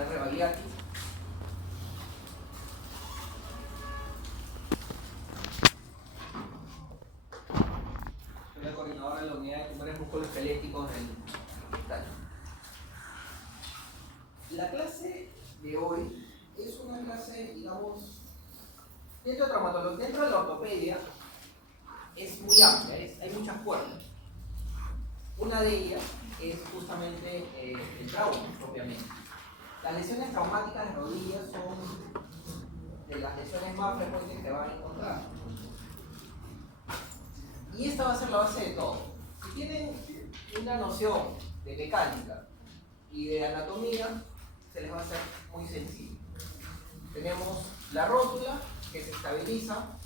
muscular rebagliati. Soy la coordinadora de la unidad de tumores musculoesqueléticos del hospital. La clase de hoy es una clase, digamos, dentro de traumatología, dentro de la ortopedia, es muy amplia, hay muchas puertas. Una de ellas es justamente el trauma, propiamente. Las lesiones traumáticas de rodillas son de las lesiones más frecuentes que van a encontrar. Y esta va a ser la base de todo. Si tienen una noción de mecánica y de anatomía, se les va a hacer muy sencillo. Tenemos la rótula que se estabiliza.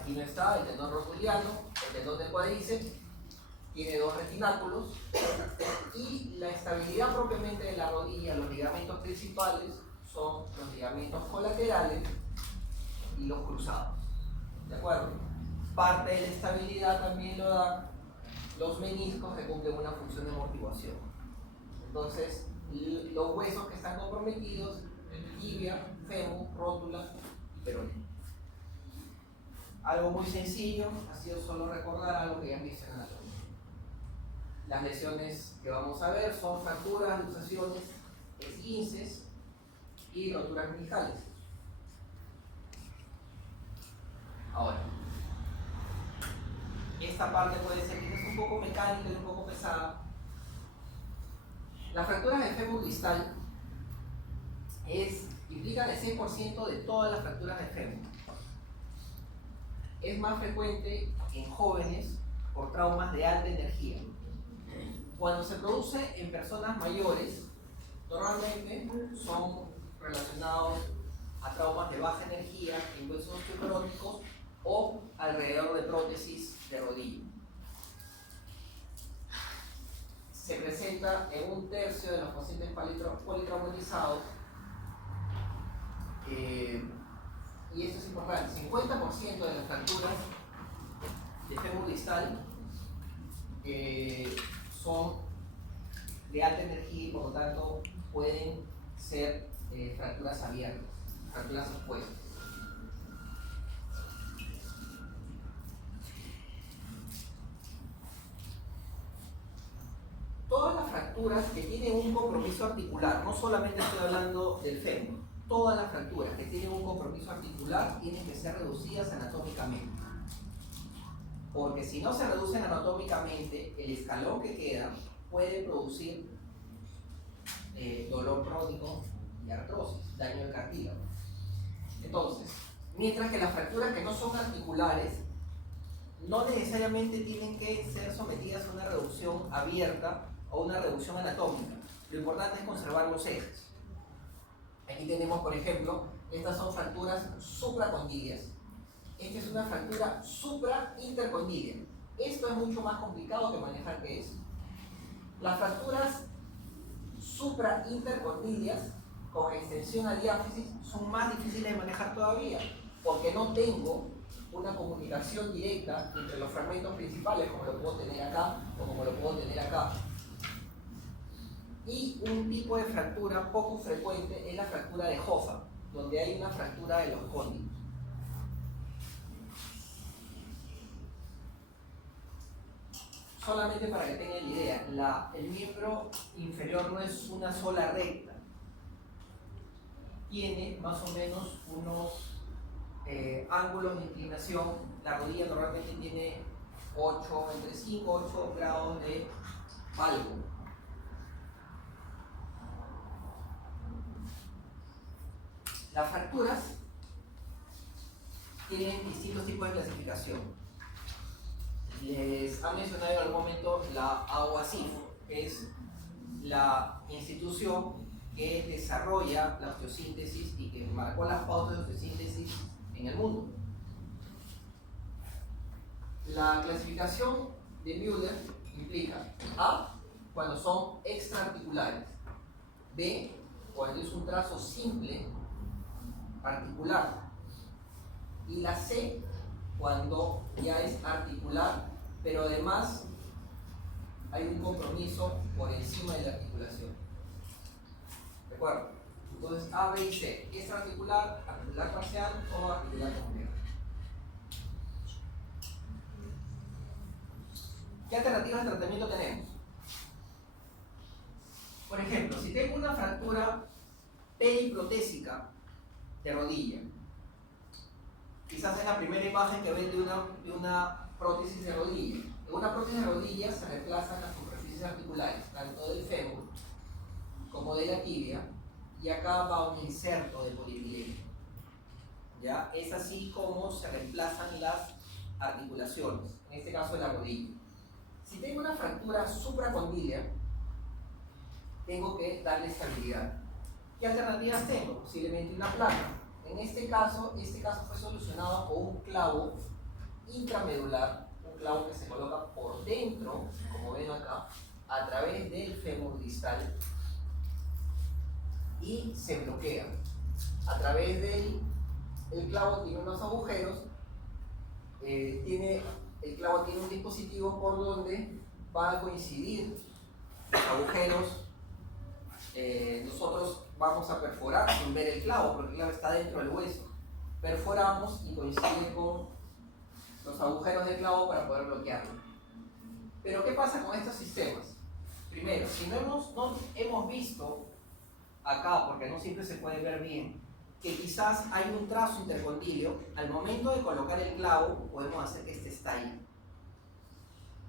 Aquí no está el tendón rotuliano, el tendón del cuádriceps, tiene dos retináculos, y la estabilidad propiamente de la rodilla, los ligamentos principales son los ligamentos colaterales y los cruzados. ¿De acuerdo? Parte de la estabilidad también lo dan los meniscos, que cumplen una función de amortiguación. Entonces, los huesos que están comprometidos, tibia, fémur, rótula y peroné. Algo muy sencillo, ha sido solo recordar algo que ya han visto en anatomía. Las lesiones que vamos a ver son fracturas, luxaciones, esguinces y roturas meniscales. Ahora, esta parte puede ser que es un poco mecánica y un poco pesada. Las fracturas del fémur distal implican el 6% de todas las fracturas del fémur. Es más frecuente en jóvenes por traumas de alta energía. Cuando se produce en personas mayores, normalmente son relacionados a traumas de baja energía en huesos osteoporóticos o alrededor de prótesis de rodilla. Se presenta en 1/3 de los pacientes politraumatizados, y esto es importante: 50% de las fracturas de fémur distal son de alta energía y por lo tanto pueden ser fracturas abiertas, fracturas expuestas. Todas las fracturas que tienen un compromiso articular, no solamente estoy hablando del fémur, todas las fracturas que tienen un compromiso articular tienen que ser reducidas anatómicamente. Porque si no se reducen anatómicamente, el escalón que queda puede producir dolor crónico y artrosis, daño del cartílago. Entonces, mientras que las fracturas que no son articulares no necesariamente tienen que ser sometidas a una reducción abierta o una reducción anatómica. Lo importante es conservar los ejes. Aquí tenemos, por ejemplo, estas son fracturas supracondilias. Esta es una fractura supraintercondilia. Esto es mucho más complicado que manejar que eso. Las fracturas supraintercondilias con extensión a diáfisis son más difíciles de manejar todavía, porque no tengo una comunicación directa entre los fragmentos principales, como lo puedo tener acá o como lo puedo tener acá. Y un tipo de fractura poco frecuente es la fractura de Hoffa, donde hay una fractura de los cóndilos. Solamente para que tengan idea, el miembro inferior no es una sola recta. Tiene más o menos unos ángulos de inclinación. La rodilla normalmente tiene entre 5 y 8 grados de valgo. Las fracturas tienen distintos tipos de clasificación. Les han mencionado en algún momento la AOASIF, que es la institución que desarrolla la osteosíntesis y que marcó las pautas de osteosíntesis en el mundo. La clasificación de Müller implica A, cuando son extraarticulares; B, cuando es un trazo simple articular; y la C, cuando ya es articular, pero además hay un compromiso por encima de la articulación. acuerdo? Entonces A, B y C, extraarticular, articular parcial o articular completo. ¿Qué alternativas de tratamiento tenemos? Por ejemplo, si tengo una fractura periprotésica de rodilla, quizás es la primera imagen que ven de una prótesis de rodilla. En una prótesis de rodilla se reemplazan las superficies articulares, tanto del fémur como de la tibia, y acá va un inserto de polietileno. ¿Ya? Es así como se reemplazan las articulaciones, en este caso de la rodilla. Si tengo una fractura supracondílea, tengo que darle estabilidad. ¿Qué alternativas tengo? Posiblemente una placa. En este caso fue solucionado con un clavo intramedular, un clavo que se coloca por dentro, como ven acá, a través del fémur distal y se bloquea. A través el clavo tiene unos agujeros, el clavo tiene un dispositivo por donde va a coincidir los agujeros. Nosotros vamos a perforar sin ver el clavo, porque el clavo está dentro del hueso. Perforamos y coincide con los agujeros del clavo para poder bloquearlo. Pero ¿qué pasa con estos sistemas? Primero, si no hemos visto acá, porque no siempre se puede ver bien, que quizás hay un trazo intercondilio, al momento de colocar el clavo podemos hacer que este estalle,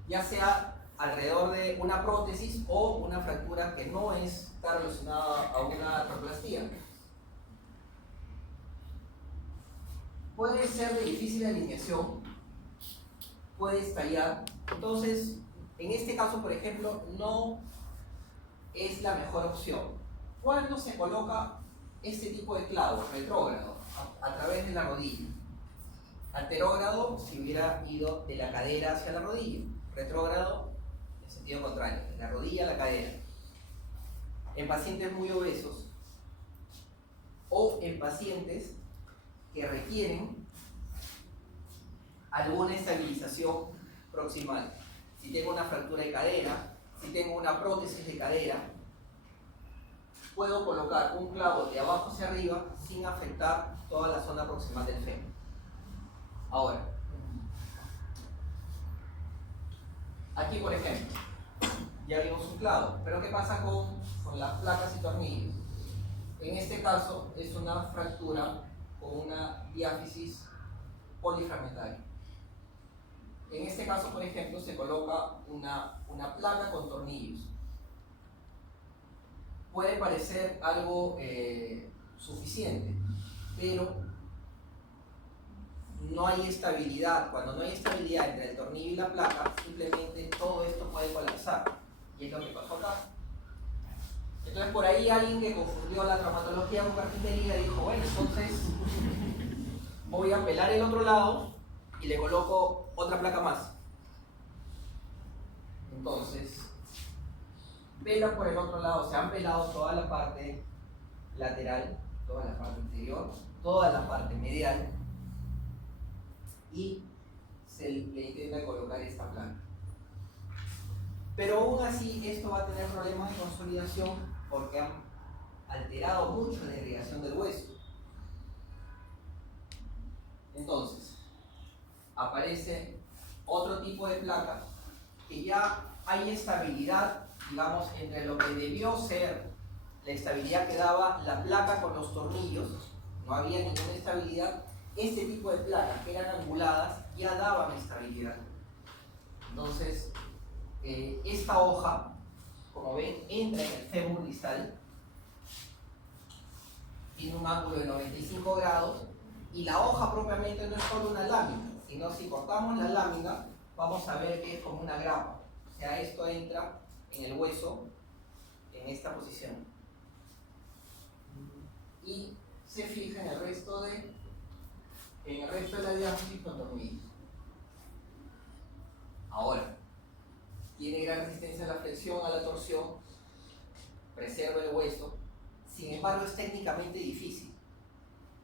ya sea alrededor de una prótesis o una fractura que no está relacionada a una artroplastía. Puede ser de difícil alineación, puede estallar. Entonces, en este caso, por ejemplo, no es la mejor opción. ¿Cuándo se coloca este tipo de clavo? Retrógrado, a través de la rodilla. Anterógrado, si hubiera ido de la cadera hacia la rodilla. Retrógrado, en sentido contrario, de la rodilla a la cadera. En pacientes muy obesos o en pacientes que requieren alguna estabilización proximal. Si tengo una fractura de cadera, si tengo una prótesis de cadera, puedo colocar un clavo de abajo hacia arriba sin afectar toda la zona proximal del fémur. Ahora, aquí por ejemplo, ya vimos un clavo, pero ¿qué pasa con las placas y tornillos? En este caso es una fractura con una diáfisis polifragmentaria. En este caso, por ejemplo, se coloca una placa con tornillos. Puede parecer algo suficiente, pero no hay estabilidad. Cuando no hay estabilidad entre el tornillo y la placa, simplemente todo esto puede colapsar. Y es lo que pasó acá. Entonces por ahí alguien que confundió la traumatología con carpintería dijo, bueno, entonces voy a pelar el otro lado y le coloco otra placa más. Entonces, pela por el otro lado, se han pelado toda la parte lateral, toda la parte interior, toda la parte medial y se le intenta colocar esta placa. Pero aún así esto va a tener problemas de consolidación porque han alterado mucho la irrigación del hueso. Entonces, aparece otro tipo de placa que ya hay estabilidad, digamos, entre lo que debió ser la estabilidad que daba la placa con los tornillos, no había ninguna estabilidad. Este tipo de placas que eran anguladas ya daban estabilidad. Entonces, esta hoja, como ven, entra en el fémur distal, tiene un ángulo de 95 grados y la hoja propiamente no es solo una lámina, sino si cortamos la lámina vamos a ver que es como una grapa. O sea, esto entra en el hueso en esta posición y se fija en el resto de la diáfisis con tornillos. Ahora, tiene gran resistencia a la flexión, a la torsión, preserva el hueso, sin embargo es técnicamente difícil.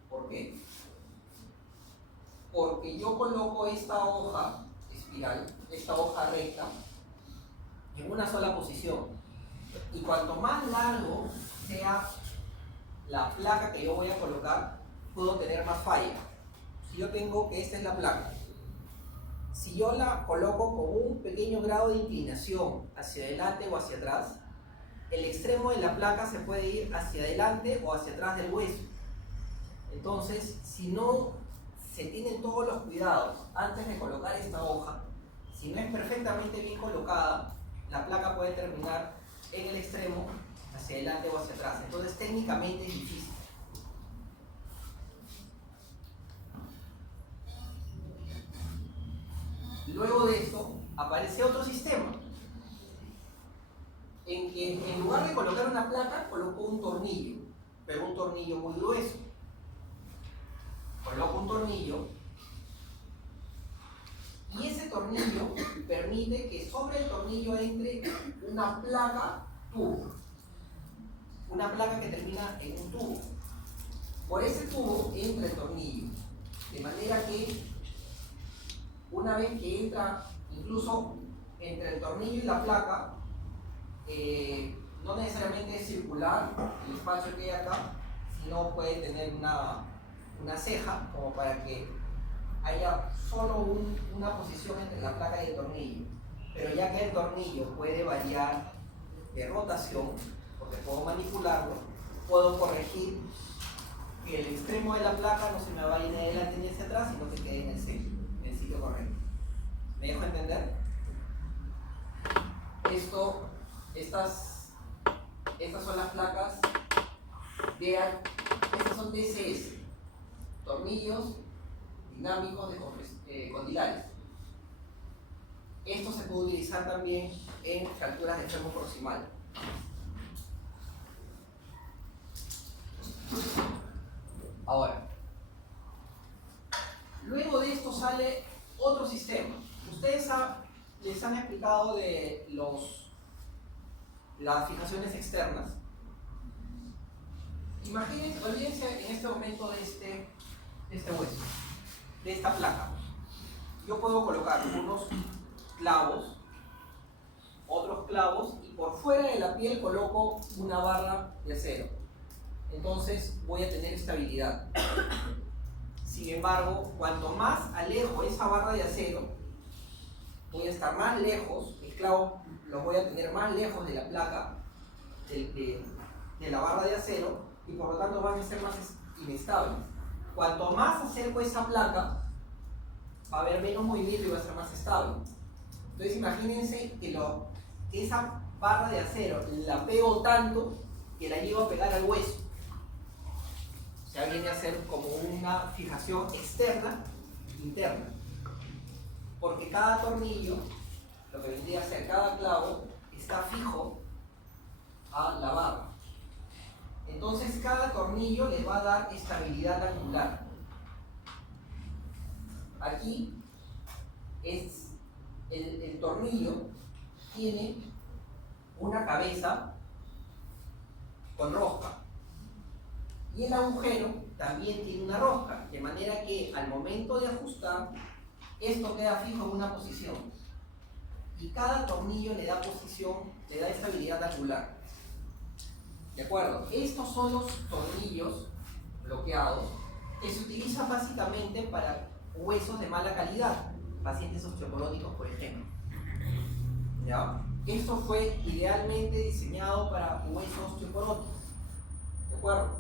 ¿Por qué? Porque yo coloco esta hoja espiral, esta hoja recta, en una sola posición. Y cuanto más largo sea la placa que yo voy a colocar, puedo tener más falla. Si yo tengo que esta es la placa, si yo la coloco con un pequeño grado de inclinación hacia adelante o hacia atrás, el extremo de la placa se puede ir hacia adelante o hacia atrás del hueso. Entonces, si no se tienen todos los cuidados antes de colocar esta hoja, si no es perfectamente bien colocada, la placa puede terminar en el extremo hacia adelante o hacia atrás. Entonces, técnicamente es difícil. Luego de esto, aparece otro sistema, en que en lugar de colocar una placa, coloco un tornillo, pero un tornillo muy grueso. Coloco un tornillo y ese tornillo permite que sobre el tornillo entre una placa tubo, una placa que termina en un tubo. Por ese tubo entra el tornillo, de manera que una vez que entra incluso entre el tornillo y la placa, no necesariamente es circular el espacio que hay acá, sino puede tener una ceja como para que haya solo una posición entre la placa y el tornillo. Pero ya que el tornillo puede variar de rotación, porque puedo manipularlo, puedo corregir que el extremo de la placa no se me vaya ni adelante ni hacia atrás, sino que quede en el sitio correcto. ¿Me dejo entender? Estas son las placas estas son DCS, tornillos dinámicos condilares. Esto se puede utilizar también en fracturas de extremo proximal. Ahora, luego de esto sale otro sistema. Ustedes les han explicado de las fijaciones externas. Imaginen, olvídense en este momento de este hueso, de esta placa. Yo puedo colocar unos clavos, otros clavos, y por fuera de la piel coloco una barra de acero. Entonces voy a tener estabilidad. Sin embargo, cuanto más alejo esa barra de acero, voy a estar más lejos, mis clavos los voy a tener más lejos de la placa, de la barra de acero, y por lo tanto van a ser más inestables. Cuanto más acerco esa placa, va a haber menos movimiento y va a ser más estable. Entonces imagínense que esa barra de acero la pego tanto que la llevo a pegar al hueso. O sea, viene a ser como una fijación externa, interna. Porque cada tornillo, lo que vendría a ser cada clavo, está fijo a la barra. Entonces cada tornillo les va a dar estabilidad angular. Aquí es el tornillo tiene una cabeza con rosca y el agujero también tiene una rosca, de manera que al momento de ajustar esto queda fijo en una posición y cada tornillo le da posición, le da estabilidad angular. ¿De acuerdo? Estos son los tornillos bloqueados que se utilizan básicamente para huesos de mala calidad, pacientes osteoporóticos, por ejemplo. ¿Ya? Esto fue idealmente diseñado para huesos osteoporóticos. ¿De acuerdo?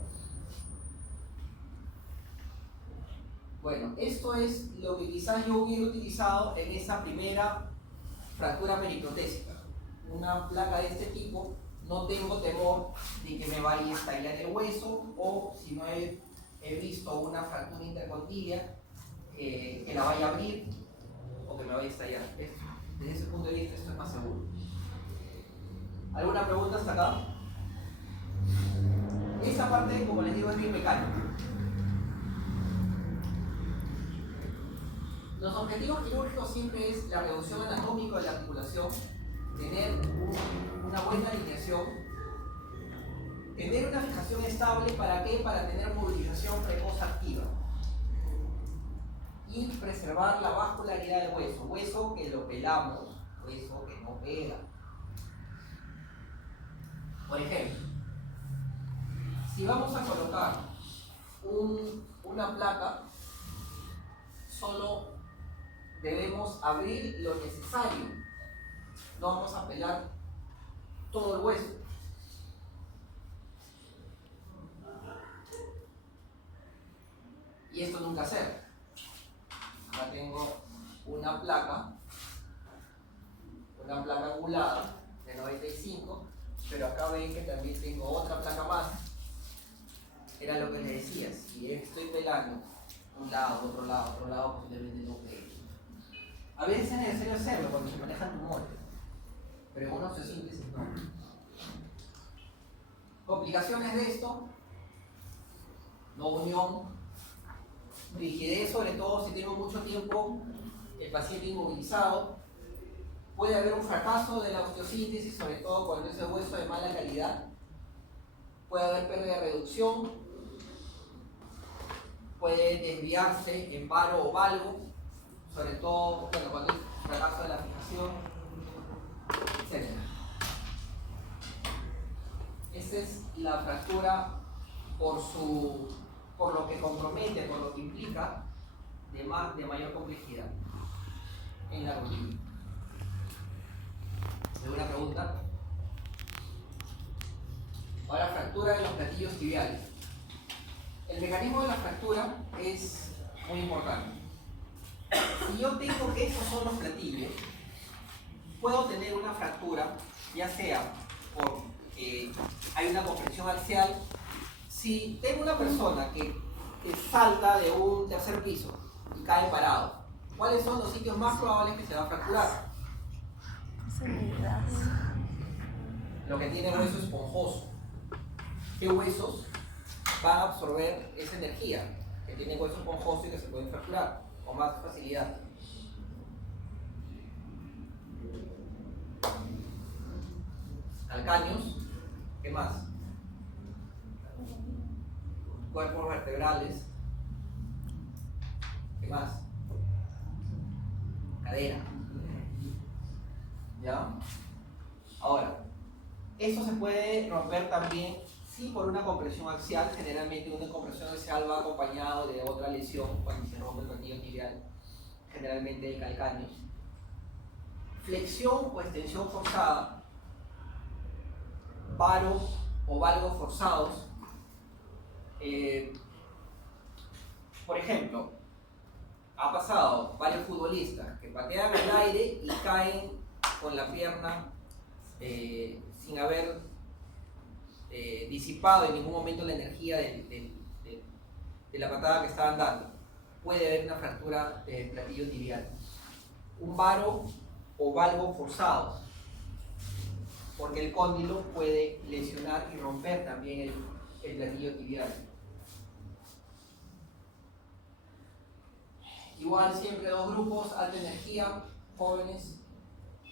Bueno, esto es lo que quizás yo hubiera utilizado en esa primera fractura periprotésica. Una placa de este tipo, no tengo temor de que me vaya a estallar el hueso, o si no he visto una fractura intercondilia, que la vaya a abrir o que me vaya a estallar. Desde ese punto de vista esto es más seguro. ¿Alguna pregunta hasta acá? Esta parte, como les digo, es bien mecánica. Los objetivos quirúrgicos siempre es la reducción anatómica de la articulación, tener una buena alineación, tener una fijación estable. ¿Para qué? Para tener movilización precoz activa y preservar la vascularidad del hueso, hueso que lo pelamos, hueso que no pega. Por ejemplo, Si vamos a colocar una placa, solo debemos abrir lo necesario. No vamos a pelar todo el hueso. Y esto nunca hacer. Acá tengo una placa angulada de 95, pero acá ven que también tengo otra placa más. Era lo que les decía, si estoy pelando un lado, otro lado, posiblemente no pegue. A veces es necesario hacerlo cuando se manejan tumores, pero en unos síntesis no. Complicaciones de esto: no unión, rigidez, sobre todo si tengo mucho tiempo el paciente inmovilizado. Puede haber un fracaso de la osteosíntesis, sobre todo cuando es el hueso de mala calidad. Puede haber pérdida de reducción. Puede desviarse en varo o valgo, sobre todo cuando hay fracaso de la fijación, etc. Esa es la fractura por lo que compromete, por lo que implica de mayor complejidad en la rodilla. ¿Alguna pregunta? Ahora, fractura de los platillos tibiales. El mecanismo de la fractura es muy importante. Si yo tengo que esos son los platillos, puedo tener una fractura, ya sea porque hay una compresión axial. Si tengo una persona que salta de un tercer piso y cae parado, ¿cuáles son los sitios más probables que se va a fracturar? Lo que tiene hueso esponjoso. ¿Qué huesos van a absorber esa energía? Que tienen hueso esponjoso y que se pueden fracturar con más facilidad. Calcáneos. ¿Qué más? Cuerpos vertebrales. ¿Qué más? Cadera. ¿Ya? Ahora, esto se puede romper también sí por una compresión axial. Generalmente una compresión axial va acompañado de otra lesión cuando se rompe el platillo tibial, generalmente de calcáneos. Flexión o extensión forzada, varo o valgos forzados. Por ejemplo, ha pasado varios futbolistas que patean el aire y caen con la pierna sin haber disipado en ningún momento la energía de la patada que estaban dando. Puede haber una fractura del platillo tibial. Un varo o valgo forzado, porque el cóndilo puede lesionar y romper también el platillo tibial. Igual siempre dos grupos: alta energía, jóvenes;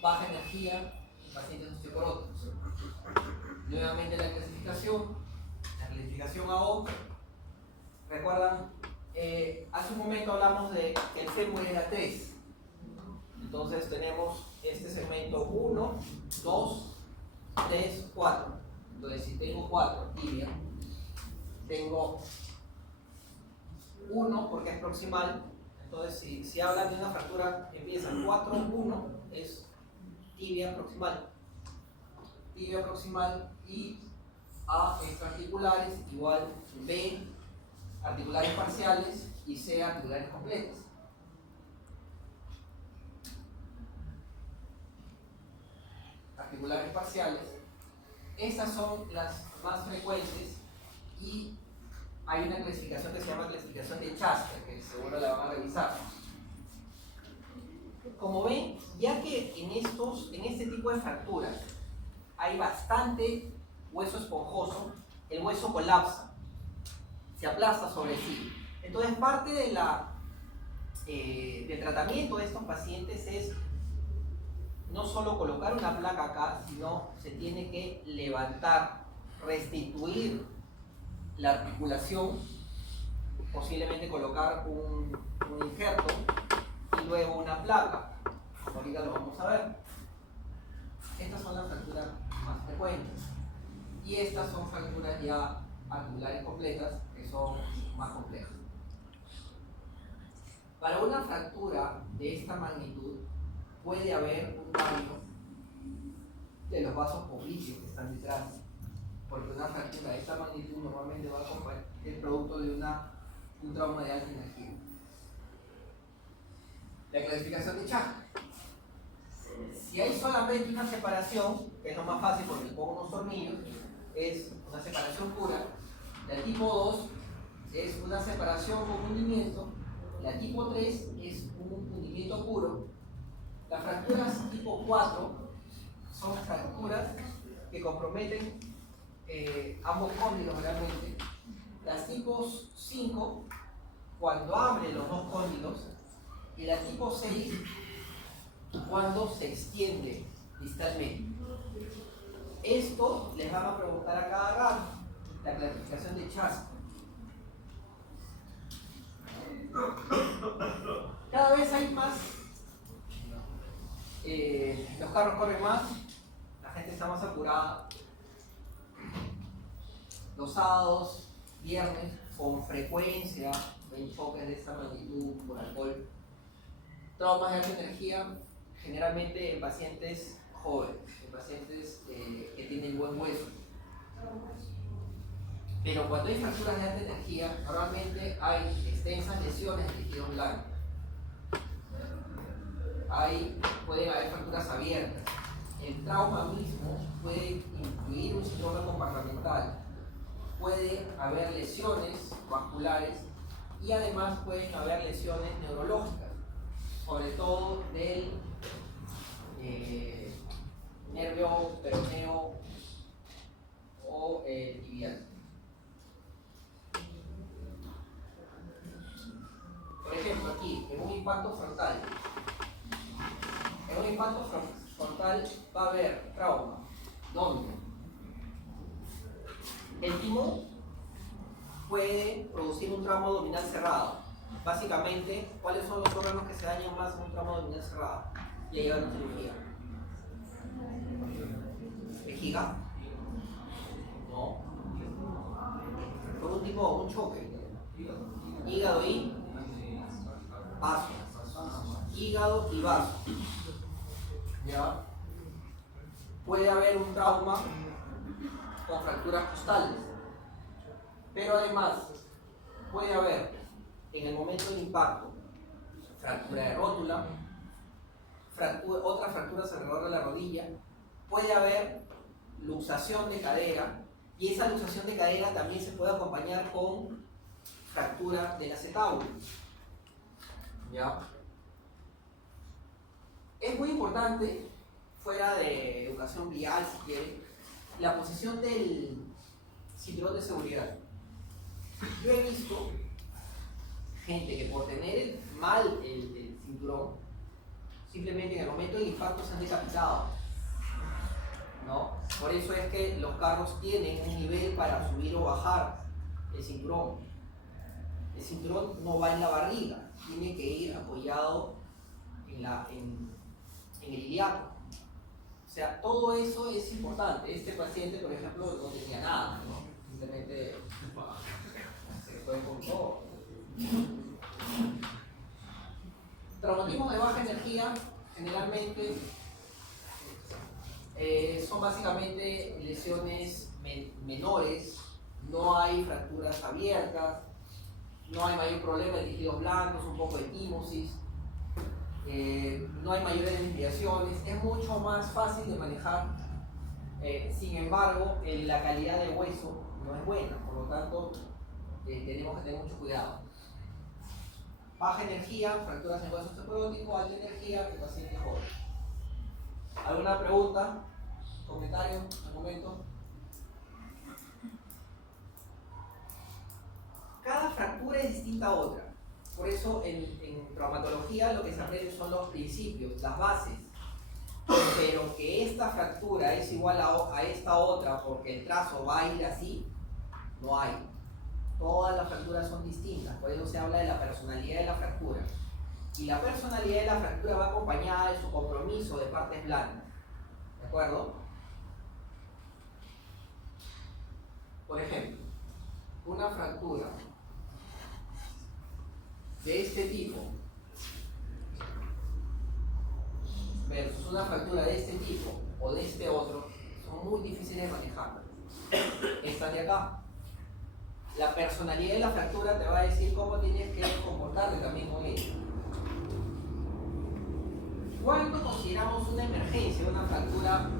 baja energía, pacientes osteoporóticos. Nuevamente la clasificación AO. ¿Recuerdan? Hace un momento hablamos de que el fémur era 3. Entonces tenemos este segmento 1, 2, 3, 4. Entonces si tengo 4, tibia, tengo 1 porque es proximal. Entonces si hablan de una fractura, empieza 4, 1, es tibia proximal. Tibia proximal, y A extraarticulares, igual B articulares parciales y C articulares completas. Articulares parciales, estas son las más frecuentes, y hay una clasificación que se llama clasificación de Chaster, que seguro la van a revisar. Como ven, ya que en este tipo de fracturas hay bastante hueso esponjoso, el hueso colapsa, se aplasta sobre sí. Entonces parte de del tratamiento de estos pacientes es no solo colocar una placa acá, sino se tiene que levantar, restituir la articulación, posiblemente colocar un injerto y luego una placa. Ahorita lo vamos a ver. Estas son las fracturas más frecuentes, y estas son fracturas ya articulares completas que son más complejas. Para una fractura de esta magnitud puede haber un daño de los vasos poplíteos que están detrás, porque una fractura de esta magnitud normalmente va a acompañar el producto de un trauma de alta energía. La clasificación de Chak. Si hay solamente una separación, que es lo más fácil porque le pongo unos tornillos, es una separación pura. La tipo 2 es una separación con hundimiento. La tipo 3 es un hundimiento puro. Las fracturas tipo 4 son fracturas que comprometen ambos cóndilos realmente. Las tipos 5, cuando abre los dos cóndilos, y la tipo 6, cuando se extiende distalmente. Esto les va a preguntar a cada rato, la clasificación de Chak. Cada vez hay más, los carros corren más, la gente está más apurada. Los sábados, viernes, con frecuencia, ven choques de esta magnitud por alcohol. Traumas de alta energía, generalmente en pacientes jóvenes, en pacientes que tienen buen hueso. Pero cuando hay fracturas de alta energía, normalmente hay extensas lesiones de tejidos blancos. Pueden haber fracturas abiertas. El trauma mismo puede incluir un síndrome compartimental. Puede haber lesiones vasculares y además pueden haber lesiones neurológicas, sobre todo del nervio peroneo o tibial. Por ejemplo, aquí, en un impacto frontal. En un impacto frontal va a haber trauma. ¿Dónde? El timón puede producir un trauma abdominal cerrado. Básicamente, ¿cuáles son los órganos que se dañan más en un trauma abdominal cerrado? Y ahí va la cirugía. ¿Vejiga? No. Por un timón, un choque. Hígado y vaso. Hígado y vaso. ¿Ya? Puede haber un trauma con fracturas costales, pero además puede haber en el momento del impacto fractura de rótula, otras fracturas alrededor de la rodilla, puede haber luxación de cadera, y esa luxación de cadera también se puede acompañar con fractura del acetábulo. ¿Ya? Es muy importante, fuera de educación vial si quieren, la posición del cinturón de seguridad. Yo he visto gente que por tener mal el cinturón, simplemente en el momento del impacto se han decapitado, ¿no? Por eso es que los carros tienen un nivel para subir o bajar el cinturón. El cinturón no va en la barriga, tiene que ir apoyado en el ilíaco. O sea, todo eso es importante. Este paciente, por ejemplo, no tenía nada, ¿no? Simplemente se fue con todo. Traumatismos de baja energía, generalmente, son básicamente lesiones menores, no hay fracturas abiertas, no hay mayor problema de tejidos blancos, un poco de quimosis. No hay mayores desviaciones, es mucho más fácil de manejar. Sin embargo, la calidad del hueso no es buena, por lo tanto tenemos que tener mucho cuidado. Baja energía, fracturas en hueso osteoporótico, alta energía, el paciente joven. ¿Alguna pregunta? ¿Comentario al momento? Cada fractura es distinta a otra. Por eso en traumatología lo que se aprende son los principios, las bases. Pero que esta fractura es igual a esta otra porque el trazo va a ir así, no hay. Todas las fracturas son distintas, por eso se habla de la personalidad de la fractura. Y la personalidad de la fractura va acompañada de su compromiso de partes blandas. ¿De acuerdo? Por ejemplo, una fractura de este tipo versus una fractura de este tipo o de este otro son muy difíciles de manejar. Esta de acá, la personalidad de la fractura te va a decir cómo tienes que comportarte también con ella. ¿Cuándo consideramos una emergencia, una fractura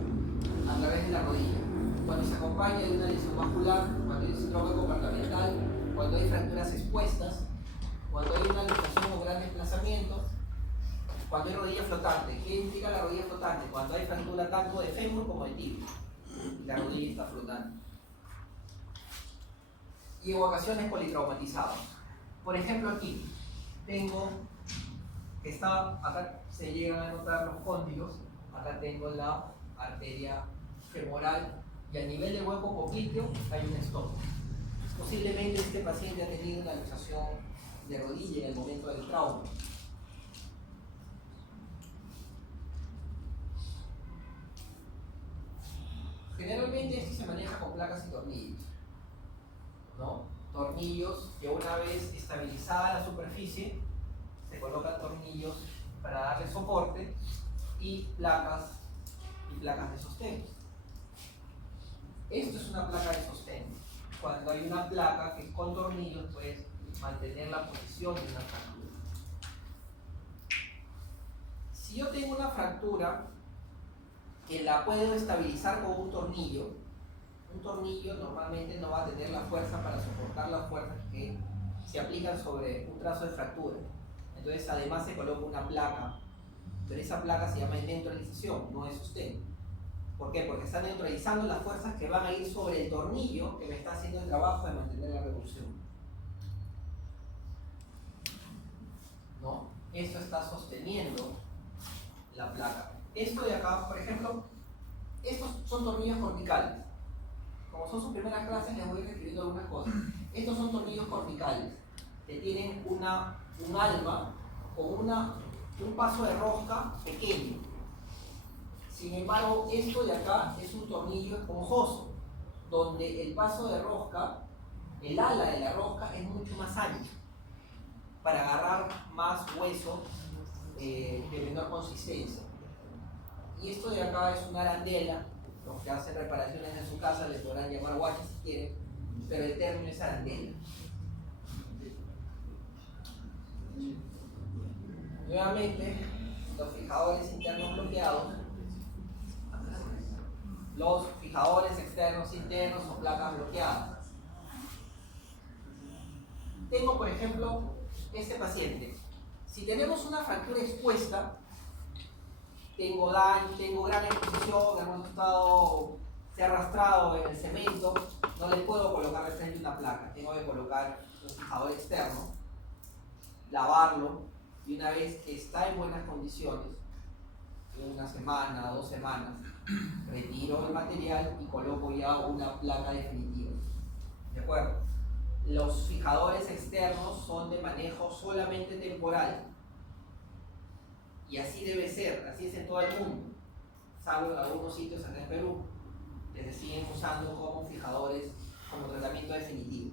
a través de la rodilla? Cuando se acompaña de una lesión vascular, cuando hay síndrome comportamental, cuando hay fracturas expuestas, cuando hay una luxación o gran desplazamiento, cuando hay rodilla flotante. ¿Qué implica la rodilla flotante? Cuando hay fractura tanto de fémur como de tibia. La rodilla está flotando. Y en ocasiones politraumatizados. Por ejemplo, aquí tengo que acá se llegan a notar los cóndilos, acá tengo la arteria femoral y a nivel del hueco popliteo hay un stop. Posiblemente este paciente ha tenido una luxación de rodilla en el momento del trauma. Generalmente esto se maneja con placas y tornillos, ¿no? Tornillos que una vez estabilizada la superficie, se colocan tornillos para darle soporte y placas de sostén. Esto es una placa de sostén. Cuando hay una placa que con tornillos puedes mantener la posición de una fractura. Si yo tengo una fractura que la puedo estabilizar con un tornillo normalmente no va a tener la fuerza para soportar las fuerzas que se aplican sobre un trazo de fractura. Entonces además se coloca una placa, pero esa placa se llama neutralización, no es sostén. ¿Por qué? Porque está neutralizando las fuerzas que van a ir sobre el tornillo que me está haciendo el trabajo de mantener la revolución. ¿No? Esto está sosteniendo la placa. Esto de acá, por ejemplo, estos son tornillos corticales. Como son sus primeras clases, les voy a ir escribiendo algunas cosas. Estos son tornillos corticales que tienen un alma con un paso de rosca pequeño. Sin embargo, esto de acá es un tornillo esponjoso, donde el paso de rosca, el ala de la rosca es mucho más ancho para agarrar más hueso de menor consistencia. Y esto de acá es una arandela. Los que hacen reparaciones en su casa le podrán llamar guache si quieren, pero el término es arandela. Nuevamente, los fijadores internos bloqueados, los fijadores externos internos o placas bloqueadas. Tengo, por ejemplo, este paciente. Si tenemos una fractura expuesta, tengo daño, tengo gran exposición, hemos estado, se ha arrastrado en el cemento, no le puedo colocar de frente una placa, tengo que colocar un fijador externo, lavarlo y una vez que está en buenas condiciones, en una semana, 2 semanas, retiro el material y coloco ya una placa definitiva. ¿De acuerdo? Los fijadores externos son de manejo solamente temporal. Y así debe ser, así es en todo el mundo, salvo en algunos sitios acá en Perú, que se siguen usando como fijadores, como tratamiento definitivo.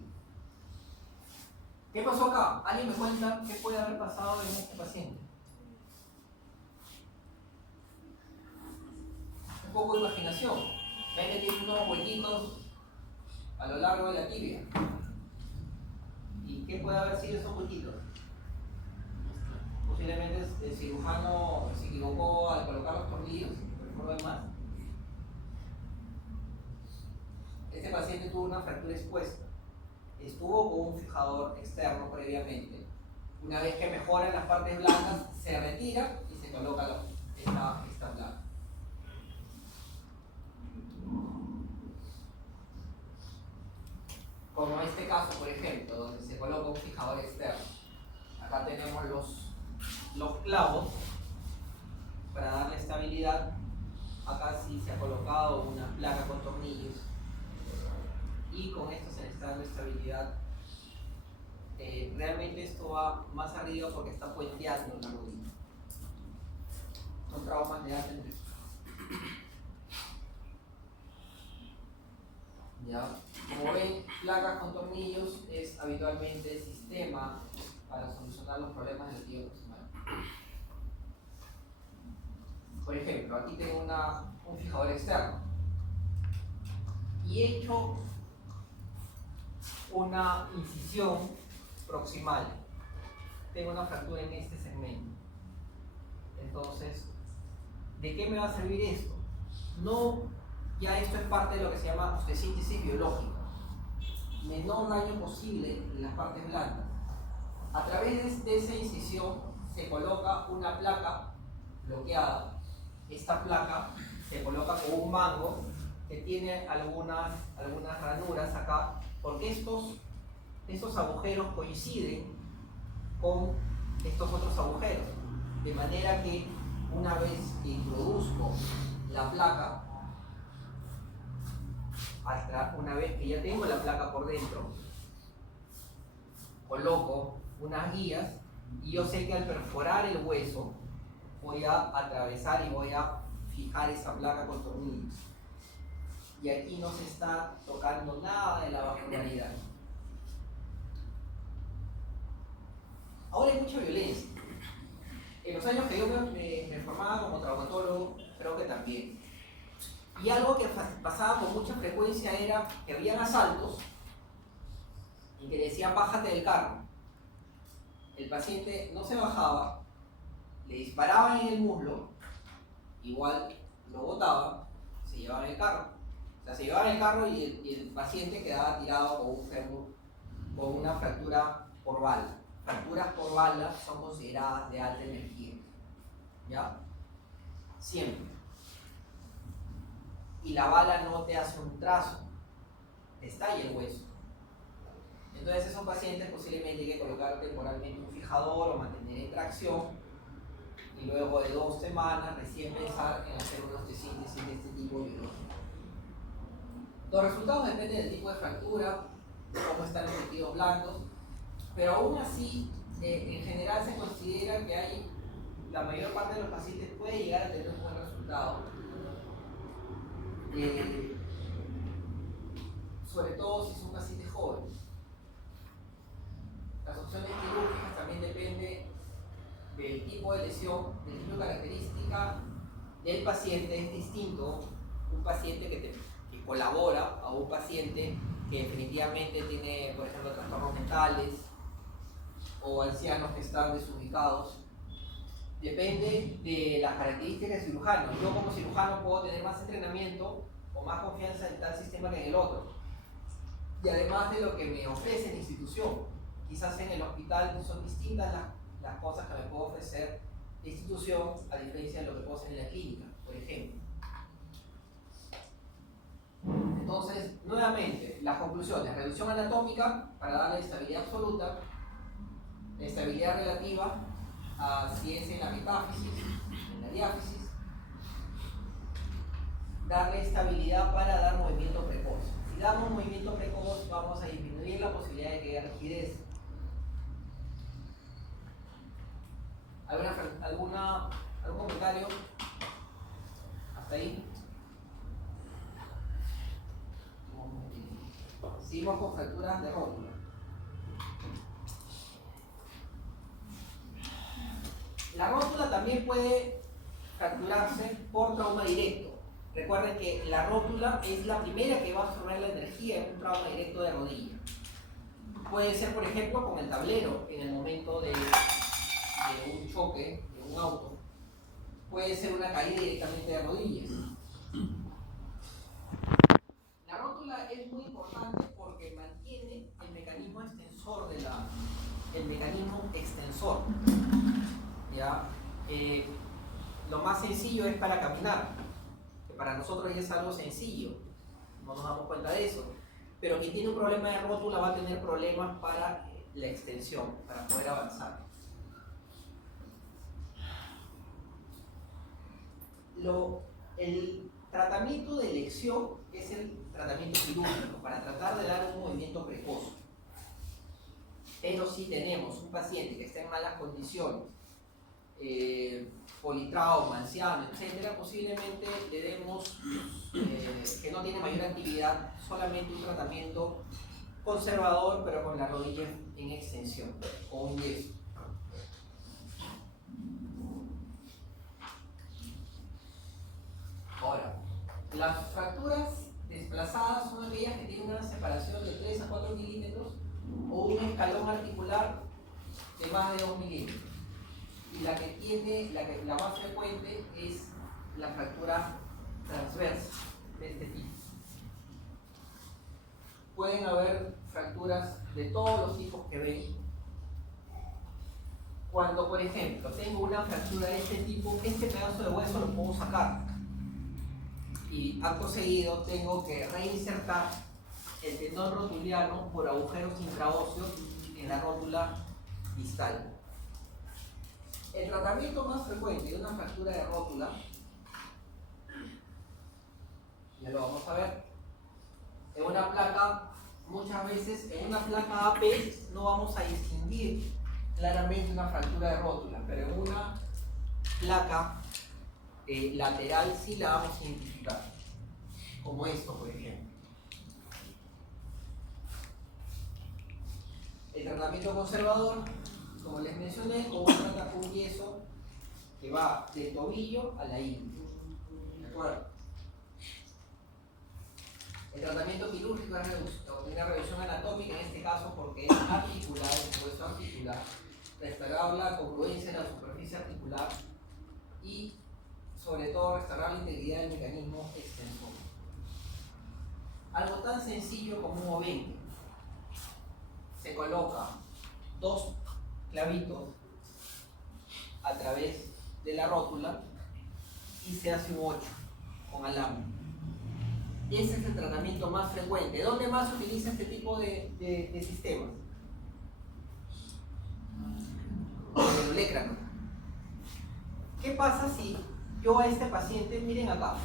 ¿Qué pasó acá? ¿Alguien me cuenta qué puede haber pasado en este paciente? Un poco de imaginación. Ven que tiene unos huequitos a lo largo de la tibia. ¿Y qué puede haber sido esos huequitos? Posiblemente el cirujano se equivocó al colocar los tornillos, pero por lo demás. Este paciente tuvo una fractura expuesta. Estuvo con un fijador externo previamente. Una vez que mejoran las partes blancas, se retira y se coloca esta placa. Como en este caso, por ejemplo, donde se coloca un fijador externo. Acá tenemos los clavos para darle estabilidad. Acá sí se ha colocado una placa con tornillos y con esto se le está dando estabilidad. Realmente esto va más arriba porque está puenteando la rodilla. Son traumas de alta intensidad. ¿Ya? Como ven, placas con tornillos es habitualmente el sistema para solucionar los problemas del tío proximal. Por ejemplo, aquí tengo un fijador externo y he hecho una incisión proximal. Tengo una fractura en este segmento. Entonces, ¿de qué me va a servir esto? No, ya esto es parte de lo que se llama osteosíntesis biológica. Menor daño posible en las partes blandas. A través de esa incisión se coloca una placa bloqueada. Esta placa se coloca con un mango que tiene algunas ranuras acá, porque estos agujeros coinciden con estos otros agujeros, de manera que una vez que introduzco la placa, hasta una vez que ya tengo la placa por dentro, coloco unas guías y yo sé que al perforar el hueso voy a atravesar y voy a fijar esa placa con tornillos. Y aquí no se está tocando nada de la vascularidad. Ahora hay mucha violencia. En los años que yo me formaba como traumatólogo, creo que también. Y algo que pasaba con mucha frecuencia era que habían asaltos y que decían bájate del carro. El paciente no se bajaba, le disparaban en el muslo, igual lo botaban, se llevaban el carro. O sea, se llevaban el carro y el paciente quedaba tirado con un fémur, con una fractura por bala. Fracturas por bala son consideradas de alta energía. ¿Ya? Siempre. Y la bala no te hace un trazo, te estalla el hueso. Entonces esos pacientes posiblemente hay que colocar temporalmente un fijador o mantener en tracción y luego de 2 semanas recién pensar en hacer una osteosíntesis de este tipo biológico. Los resultados dependen del tipo de fractura, de cómo están los tejidos blandos, pero aún así, en general se considera que la mayor parte de los pacientes puede llegar a tener un buen resultado. Sobre todo si son pacientes jóvenes. Las opciones quirúrgicas también dependen del tipo de lesión, del tipo de característica del paciente. Es distinto un paciente que colabora a un paciente que definitivamente tiene, por ejemplo, trastornos mentales o ancianos que están desubicados. Depende de las características del cirujano. Yo como cirujano puedo tener más entrenamiento o más confianza en tal sistema que en el otro. Y además de lo que me ofrece la institución. Quizás en el hospital son distintas las cosas que me puedo ofrecer la institución a diferencia de lo que puedo hacer en la clínica, por ejemplo. Entonces, nuevamente, las conclusiones: reducción anatómica para darle estabilidad absoluta, estabilidad relativa si es en la metáfisis, en la diáfisis, darle estabilidad para dar movimiento precoz. Si damos movimiento precoz, vamos a disminuir la posibilidad de que haya rigidez. ¿Algún comentario? ¿Hasta ahí? Seguimos con fracturas de rótula. La rótula también puede fracturarse por trauma directo. Recuerden que la rótula es la primera que va a absorber la energía en un trauma directo de rodilla. Puede ser, por ejemplo, con el tablero en el momento de un choque de un auto. Puede ser una caída directamente de rodillas. La rótula es muy importante porque mantiene el mecanismo extensor ¿ya? Lo más sencillo es para caminar, que para nosotros ya es algo sencillo, no nos damos cuenta de eso, pero quien tiene un problema de rótula va a tener problemas para la extensión, para poder avanzar. El tratamiento de elección es el tratamiento quirúrgico para tratar de dar un movimiento precoz. Pero si tenemos un paciente que está en malas condiciones politrauma, anciano, etc., posiblemente le demos que no tiene mayor actividad, solamente un tratamiento conservador, pero con la rodilla en extensión o un yeso. Ahora, las fracturas desplazadas son aquellas que tienen una separación de 3 a 4 milímetros o un escalón articular de más de 2 milímetros. Y la que tiene, la más frecuente es la fractura transversa de este tipo. Pueden haber fracturas de todos los tipos que ven. Cuando, por ejemplo, tengo una fractura de este tipo, este pedazo de hueso lo puedo sacar. Y acto seguido tengo que reinsertar el tendón rotuliano por agujeros intraóseos en la rótula distal. El tratamiento más frecuente de una fractura de rótula, ya lo vamos a ver, en una placa, muchas veces en una placa AP no vamos a distinguir claramente una fractura de rótula, pero en una placa lateral sí la vamos a identificar, como esto, por ejemplo. El tratamiento conservador, como les mencioné, como un yeso que va del tobillo a la ingle. ¿De acuerdo? El tratamiento quirúrgico es una revisión anatómica, en este caso porque es articular, el hueso articular, restaurar la congruencia de la superficie articular y, sobre todo, restaurar la integridad del mecanismo extensor. Algo tan sencillo como un obenque. Se coloca 2 clavitos a través de la rótula y se hace un 8 con alambre. Ese es el tratamiento más frecuente. ¿Dónde más se utiliza este tipo de sistemas? En el écrano. ¿Qué pasa si yo a este paciente, miren acá,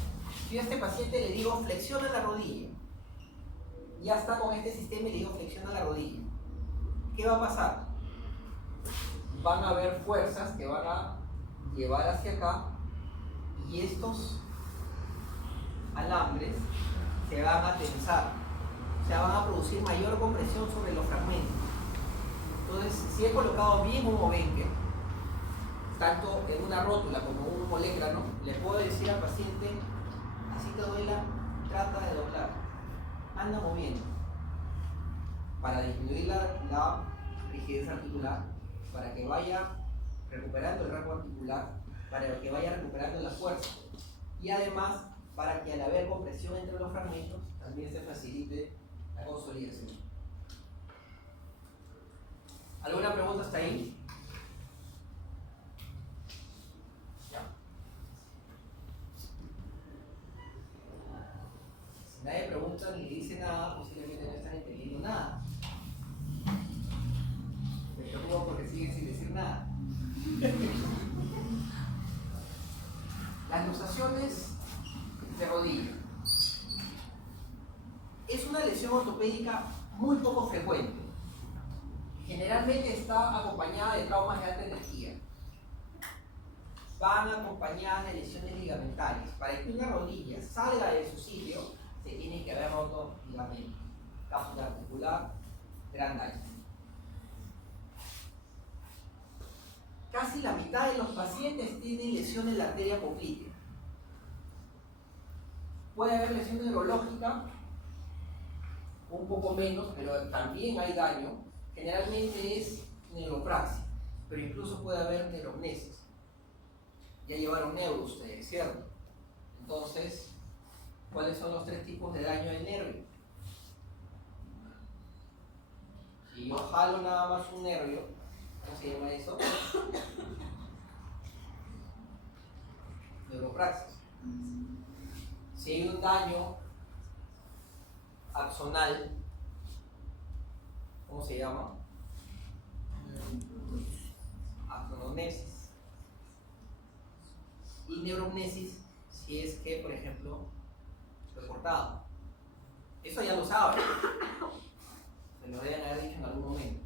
yo a este paciente le digo flexiona la rodilla? Ya está con este sistema y le digo flexiona la rodilla. ¿Qué va a pasar? Van a haber fuerzas que van a llevar hacia acá y estos alambres se van a tensar, o sea, van a producir mayor compresión sobre los fragmentos. Entonces, si he colocado bien un obenque, tanto en una rótula como en un molécrano, le puedo decir al paciente, así te duela, trata de doblar, anda moviendo, para disminuir la rigidez articular, para que vaya recuperando el rango articular, para que vaya recuperando la fuerza y además para que al haber compresión entre los fragmentos también se facilite la consolidación. ¿Alguna pregunta hasta ahí? Ya. Si nadie pregunta ni dice nada, posiblemente no están entendiendo nada. Me preocupo porque siguen sin decir nada. Las luxaciones de rodilla es una lesión ortopédica muy poco frecuente. Generalmente está acompañada de traumas de alta energía. Van acompañadas de lesiones ligamentarias. Para que una rodilla salga de su sitio, se tiene que haber roto ligamento, cápsula articular, gran daño. Casi la mitad de los pacientes tienen lesión en la arteria poplítea. Puede haber lesión neurológica, un poco menos, pero también hay daño. Generalmente es neuropraxia, pero incluso puede haber neurognesis. Ya llevaron neuro ustedes, ¿cierto? Entonces, ¿cuáles son los 3 tipos de daño del nervio? Si yo jalo nada más un nervio, ¿cómo se llama eso? Neuropraxis. Si hay un daño axonal, ¿cómo se llama? Axonognesis. Y neurognesis, si es que, por ejemplo, fue cortado. Eso ya lo saben. Se lo deben haber dicho en algún momento.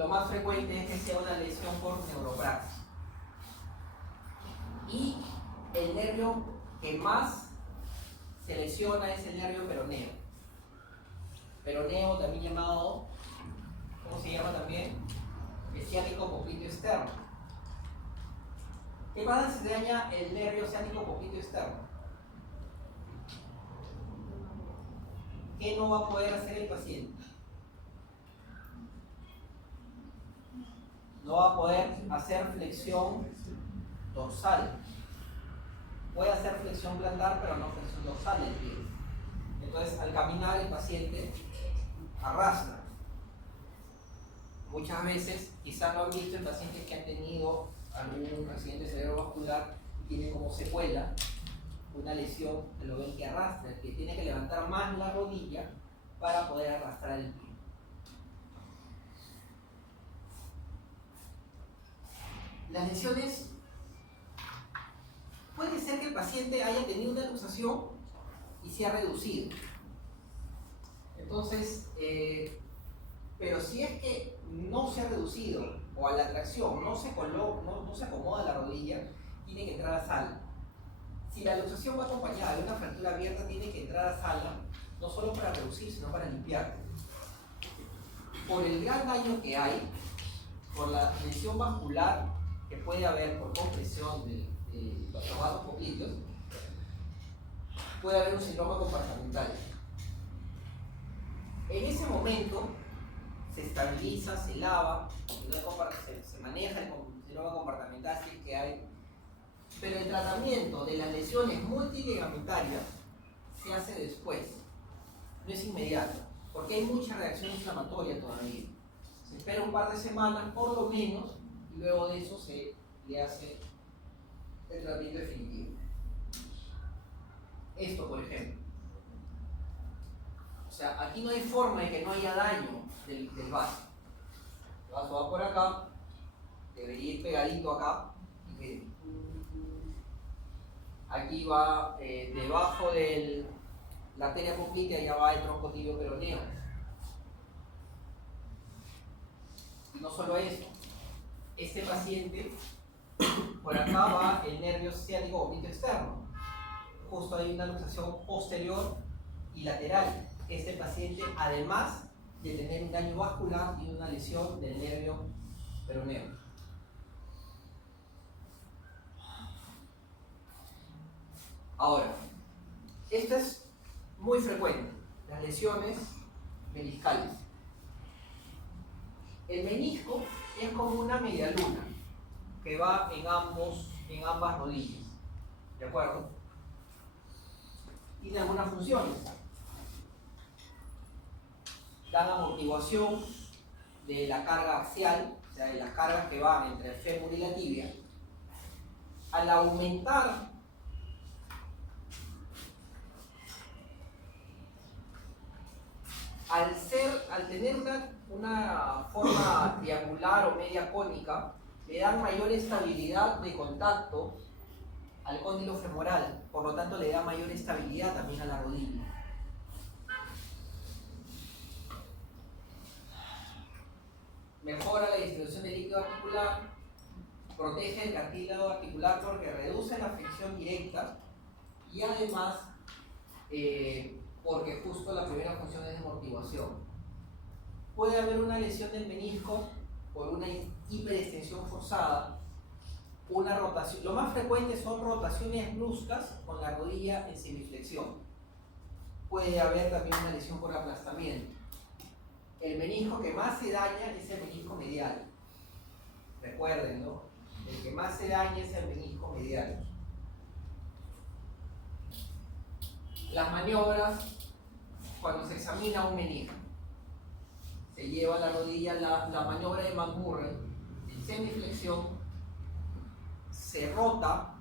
lo más frecuente es que sea una lesión por neuropraxis. Y el nervio que más se lesiona es el nervio peroneo. Peroneo, también llamado, ¿cómo se llama también? El ciático popliteo externo. ¿Qué pasa si se daña el nervio ciático popliteo externo? ¿Qué no va a poder hacer el paciente? No va a poder hacer flexión dorsal. Puede hacer flexión plantar, pero no flexión dorsal del pie. Entonces, al caminar, el paciente arrastra. Muchas veces, quizás lo han visto en pacientes que han tenido algún accidente cerebrovascular y tienen como secuela una lesión, que lo ven que arrastra, que tiene que levantar más la rodilla para poder arrastrar el pie. Las lesiones, puede ser que el paciente haya tenido una luxación y se ha reducido. Entonces, pero si es que no se ha reducido o a la tracción no se acomoda la rodilla, tiene que entrar a sala. Si la luxación va acompañada de una fractura abierta, tiene que entrar a sala, no solo para reducir, sino para limpiar. Por el gran daño que hay, por la lesión vascular que puede haber por compresión de los vasos popliteos, puede haber un síndrome comportamental. En ese momento se estabiliza, se lava, se maneja el síndrome comportamental si es que hay, pero el tratamiento de las lesiones multiligamentarias se hace después, no es inmediato, porque hay mucha reacción inflamatoria todavía. Se espera un par de semanas por lo menos y luego de eso se le hace el tratamiento definitivo. Esto, por ejemplo. O sea, aquí no hay forma de que no haya daño del vaso. El vaso va por acá, debería ir pegadito acá, y miren. Aquí va debajo de la arteria poplitea, ya va el tronco tibio peroneo. Y no solo eso, este paciente, por acá va el nervio ciático popliteo externo. Justo hay una luxación posterior y lateral. Este paciente, además de tener un daño vascular, tiene una lesión del nervio peroneo. Ahora, esto es muy frecuente, las lesiones meniscales. El menisco es como una media luna que va en ambas rodillas, ¿de acuerdo? Tiene algunas funciones. Dan amortiguación de la carga axial, o sea, de las cargas que van entre el fémur y la tibia. Al aumentar al tener una forma triangular o media cónica, le dan mayor estabilidad de contacto al cóndilo femoral, por lo tanto le da mayor estabilidad también a la rodilla. Mejora la distribución del líquido articular, protege el cartílago articular porque reduce la fricción directa y además porque justo la primera función es de amortiguación. Puede haber una lesión del menisco por una hiperextensión forzada, una rotación. Lo más frecuente son rotaciones bruscas con la rodilla en semiflexión. Puede haber también una lesión por aplastamiento. El menisco que más se daña es el menisco medial. Recuerden, ¿no? El que más se daña es el menisco medial. Las maniobras, cuando se examina un menisco, se lleva la rodilla, la maniobra de McMurray en semiflexión, se rota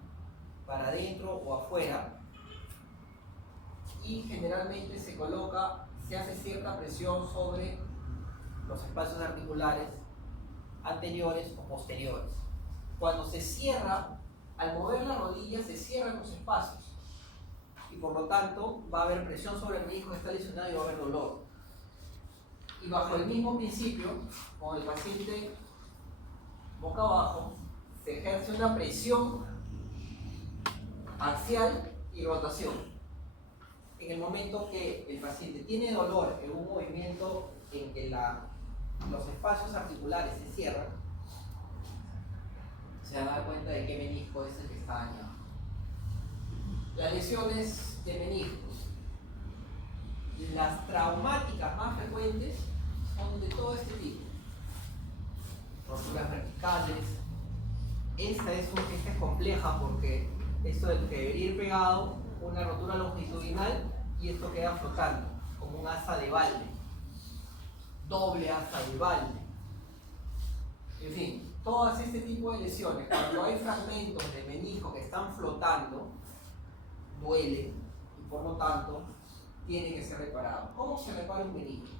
para adentro o afuera y generalmente se coloca, se hace cierta presión sobre los espacios articulares anteriores o posteriores. Cuando se cierra, al mover la rodilla se cierran los espacios y por lo tanto va a haber presión sobre el menisco que está lesionado y va a haber dolor. Y Y bajo el mismo principio, con el paciente boca abajo, se ejerce una presión axial y rotación. En el momento que el paciente tiene dolor en un movimiento en que los espacios articulares se cierran, se da cuenta de qué menisco es el que está dañado. Las lesiones de meniscos, las traumáticas más frecuentes son de todo este tipo. Roturas verticales. Esta es compleja porque esto del que debería ir pegado, una rotura longitudinal y esto queda flotando, como un asa de balde. Doble asa de balde. En fin, todas este tipo de lesiones, cuando hay fragmentos de menisco que están flotando, duele y por lo tanto tiene que ser reparado. ¿Cómo se repara un menisco?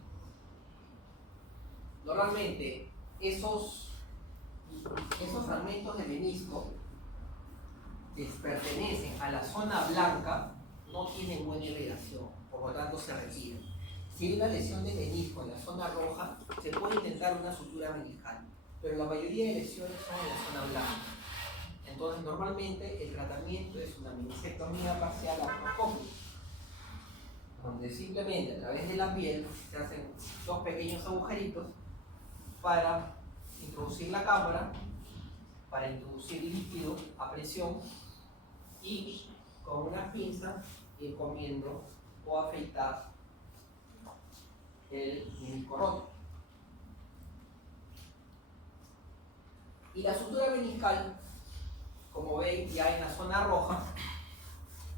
Normalmente esos fragmentos de menisco que pertenecen a la zona blanca no tienen buena irrigación, por lo tanto se retiran. Si hay una lesión de menisco en la zona roja, se puede intentar una sutura meniscal, pero la mayoría de lesiones son en la zona blanca. Entonces normalmente el tratamiento es una meniscectomía parcial artroscópica, donde simplemente a través de la piel se hacen dos pequeños agujeritos para introducir la cámara, para introducir líquido a presión y con una pinza ir comiendo o afeitar el menisco roto. Y la sutura meniscal, como ven ya en la zona roja,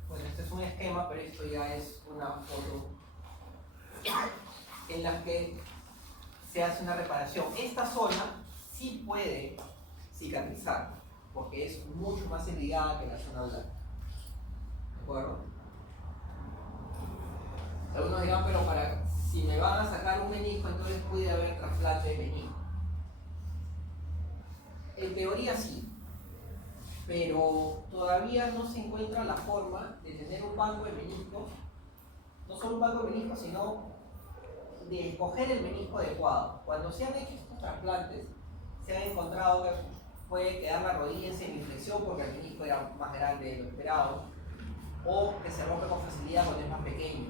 bueno, este es un esquema, pero esto ya es una foto en la que se hace una reparación. Esta zona sí puede cicatrizar, porque es mucho más irrigada que la zona blanca. ¿De acuerdo? Algunos dirán, pero si me van a sacar un menisco, entonces puede haber trasplante de menisco. En teoría sí, pero todavía no se encuentra la forma de tener un banco de menisco, no solo un banco de menisco, sino de escoger el menisco adecuado. Cuando se han hecho estos trasplantes, se han encontrado que puede quedar la rodilla en semiflexión porque el menisco era más grande de lo esperado, o que se rompe con facilidad cuando es más pequeño.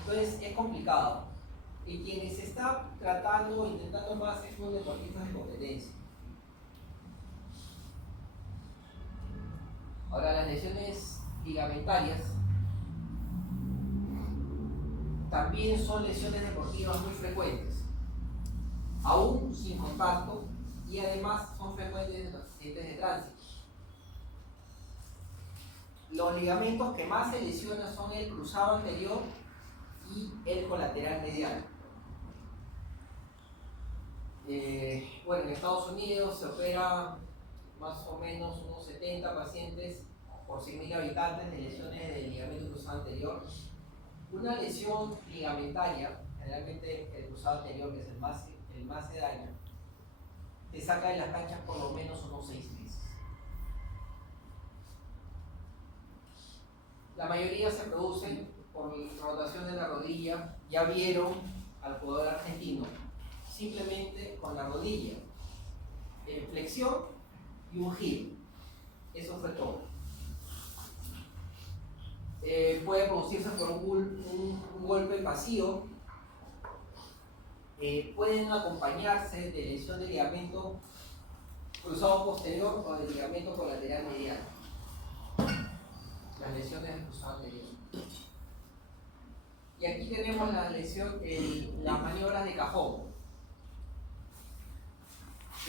Entonces es complicado. Y quienes se está tratando o intentando más es los deportistas de competencia. Ahora, las lesiones ligamentarias también son lesiones deportivas muy frecuentes, aún sin contacto, y además son frecuentes en los accidentes de tránsito. Los ligamentos que más se lesionan son el cruzado anterior y el colateral medial. Bueno, en Estados Unidos se opera más o menos unos 70 pacientes por 100.000 habitantes de lesiones del ligamento cruzado anterior. Una lesión ligamentaria, generalmente el cruzado anterior, que es el más se daña, te saca de las canchas por lo menos unos 6 meses. La mayoría se producen por rotación de la rodilla. Ya vieron al jugador argentino, simplemente con la rodilla, flexión y un giro. Eso fue todo. Puede producirse por un golpe vacío. Pueden acompañarse de lesión de ligamento cruzado posterior o de ligamento colateral medial. Las lesiones del cruzado anterior. Y aquí tenemos la lesión, las maniobras de cajón.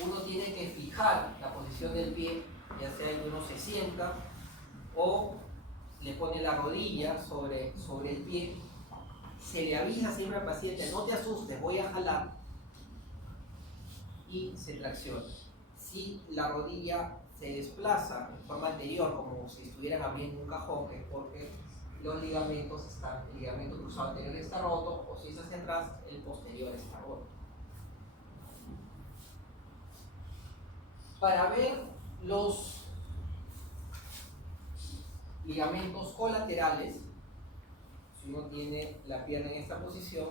Uno tiene que fijar la posición del pie, ya sea que uno se sienta o le pone la rodilla sobre el pie. Se le avisa siempre al paciente, no te asustes, voy a jalar, y se tracciona. Si la rodilla se desplaza en forma anterior, como si estuvieran abriendo un cajón, es porque los ligamentos el ligamento cruzado anterior está roto, o si es hacia atrás, el posterior está roto. Para ver los ligamentos colaterales, si uno tiene la pierna en esta posición,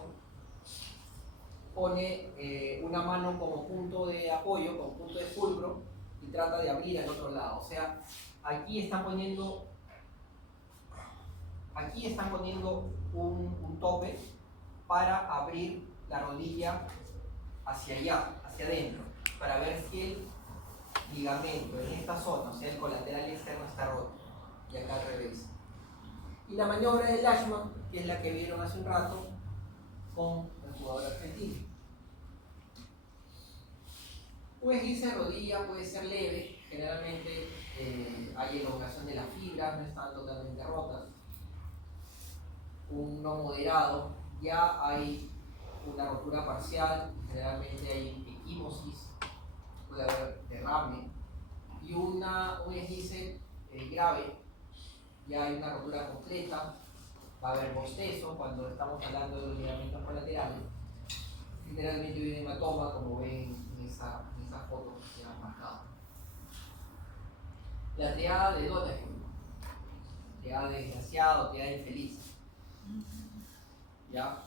pone una mano como punto de apoyo, como punto de fulcro, y trata de abrir al otro lado. O sea, aquí están poniendo un tope para abrir la rodilla hacia allá, hacia adentro, para ver si el ligamento en esta zona, o sea, el colateral externo está roto, y acá al revés. Y la maniobra del Lashman, que es la que vieron hace un rato con el jugador argentino. Un esguince de rodilla puede ser leve, generalmente hay elongación de las fibras, no están totalmente rotas. Un no moderado, ya hay una rotura parcial, generalmente hay equimosis, puede haber derrame. Y un esguince grave, ya hay una rotura completa, va a haber bostezo cuando estamos hablando de los ligamentos colaterales. Generalmente hay un hematoma, como ven en esa foto que se han marcado. La triada de Donaghue, triada de desgraciado, triada de infeliz. ¿Ya?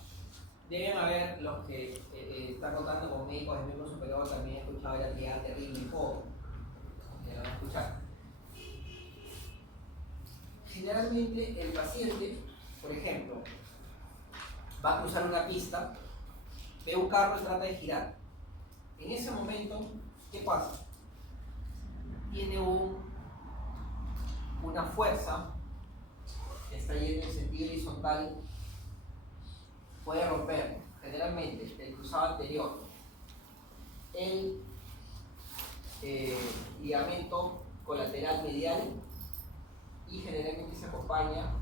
Deben haber los que están rotando con médicos de miembro superior, también he escuchado la triada terrible y poco. Que la van a escuchar. Generalmente el paciente, por ejemplo, va a cruzar una pista, ve un carro y trata de girar. En ese momento, ¿qué pasa? Tiene una fuerza que está yendo en sentido horizontal, puede romper generalmente el cruzado anterior, el ligamento colateral medial, y generalmente se acompaña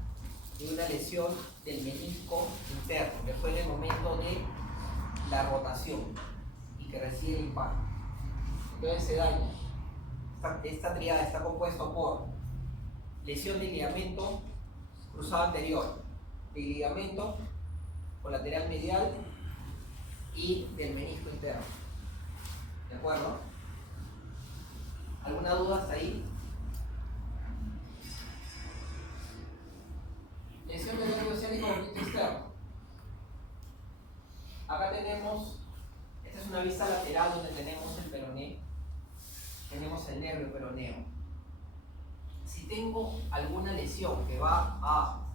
de una lesión del menisco interno, que fue en el momento de la rotación y que recibe el impacto. Entonces se daña. Esta triada está compuesta por lesión del ligamento cruzado anterior, del ligamento colateral medial y del menisco interno. ¿De acuerdo? ¿Alguna duda hasta ahí? Lesión del nervio ciático oblicuo externo. Acá tenemos, esta es una vista lateral donde tenemos el peroné, tenemos el nervio peroneo. Si tengo alguna lesión que va a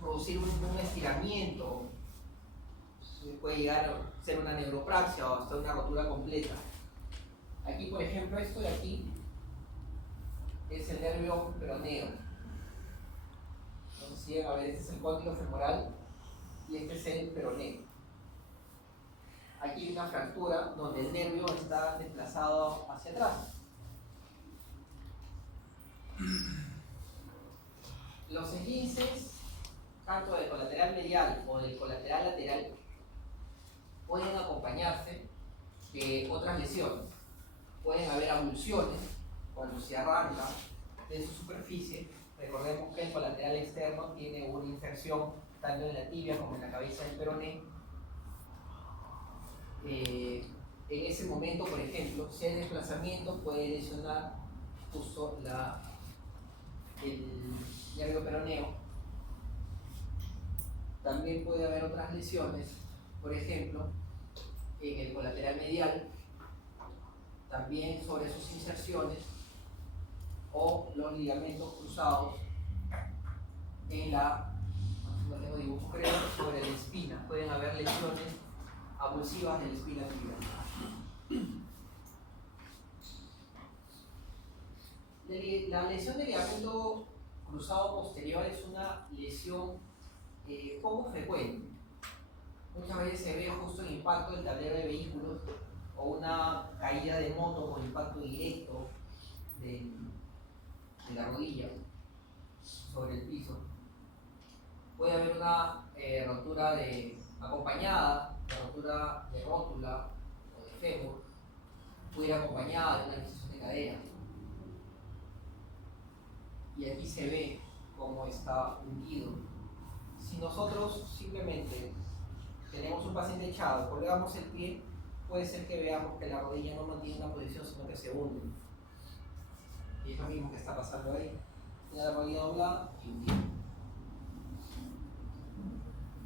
producir un estiramiento, puede llegar a ser una neuropraxia o hasta una rotura completa. Aquí, por ejemplo, esto de aquí es el nervio peroneo. Entonces, si a ver, este es el cóndilo femoral y este es el peroneo. Aquí hay una fractura donde el nervio está desplazado hacia atrás. Los esguinces, tanto del colateral medial o del colateral lateral, pueden acompañarse de otras lesiones. Pueden haber avulsiones cuando se arranca de su superficie. Recordemos que el colateral externo tiene una inserción tanto en la tibia como en la cabeza del peroné. En ese momento, por ejemplo, si hay desplazamiento, puede lesionar justo el nervio peroneo. También puede haber otras lesiones, por ejemplo, en el colateral medial, también sobre sus inserciones, o los ligamentos cruzados en no tengo dibujo, creo, sobre la espina. Pueden haber lesiones abusivas de la espina tibial. La lesión del ligamento cruzado posterior es una lesión poco frecuente. Muchas veces se ve justo el impacto del tablero de vehículos o una caída de moto con impacto directo de la rodilla sobre el piso. Puede haber una rotura acompañada, una rotura de rótula o de fémur, puede ir acompañada de una luxación de cadera. Y aquí se ve cómo está hundido. Si nosotros simplemente tenemos un paciente echado, colgamos el pie, puede ser que veamos que la rodilla no mantiene una posición, sino que se hunde. Y es lo mismo que está pasando ahí. Tiene la rodilla doblada y hundida.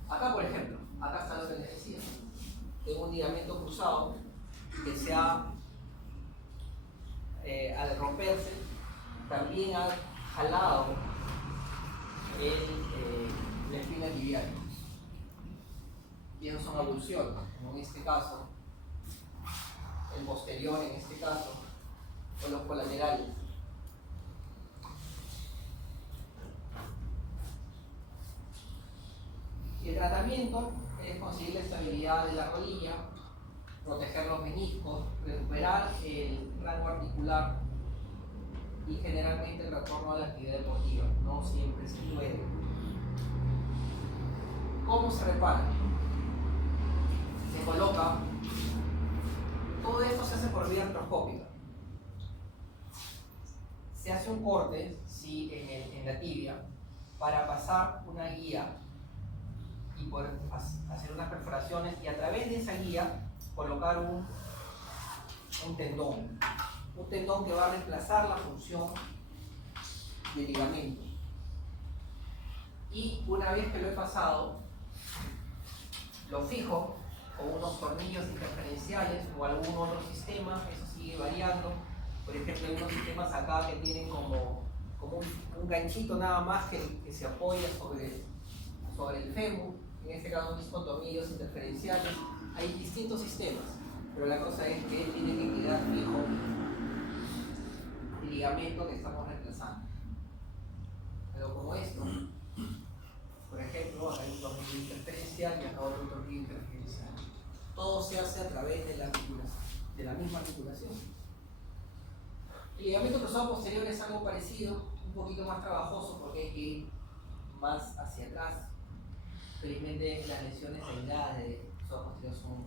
Acá, por ejemplo, acá están los tengo un ligamento cruzado que se ha, al romperse, también ha jalado la espina tibial. Y esas son abulsiones, como en este caso, el posterior en este caso, o los colaterales. Y el tratamiento es conseguir la estabilidad de la rodilla, proteger los meniscos, recuperar el rango articular y generalmente el retorno a la actividad deportiva. No siempre se puede. ¿Cómo se repara? Se coloca, todo esto se hace por vía artroscópica. Se hace un corte en la tibia para pasar una guía y poder hacer unas perforaciones y a través de esa guía colocar un tendón que va a reemplazar la función del ligamento. Y una vez que lo he pasado, lo fijo con unos tornillos interferenciales o algún otro sistema, eso sigue variando. Por ejemplo, hay unos sistemas acá que tienen como un ganchito nada más que se apoya sobre el fémur. En este caso son tornillos interferenciales. Hay distintos sistemas, pero la cosa es que tiene que quedar fijo el ligamento que estamos reemplazando. Pero como esto, por ejemplo, acá hay un tornillo interferencial y acá otro tornillo interferencial. Todo se hace a través de la misma articulación. El ligamento cruzado posterior es algo parecido, un poquito más trabajoso porque hay que ir más hacia atrás. Felizmente las lesiones aisladas de cruzado posterior son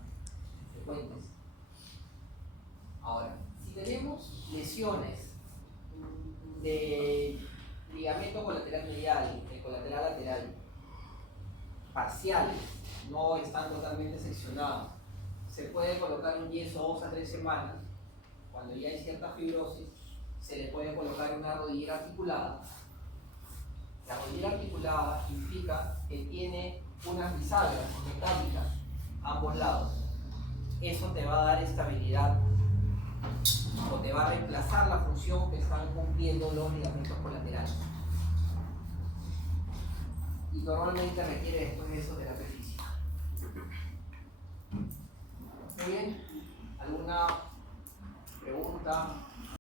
frecuentes. Ahora, si tenemos lesiones de ligamento colateral medial, el colateral lateral, parciales, no están totalmente seccionados, se puede colocar un yeso 2 a 3 semanas. Cuando ya hay cierta fibrosis, se le puede colocar una rodillera articulada. La rodillera articulada implica que tiene unas bisagras metálicas a ambos lados. Eso te va a dar estabilidad o te va a reemplazar la función que están cumpliendo los ligamentos colaterales. Y normalmente requiere después de eso terapia física. Muy bien, ¿alguna pregunta?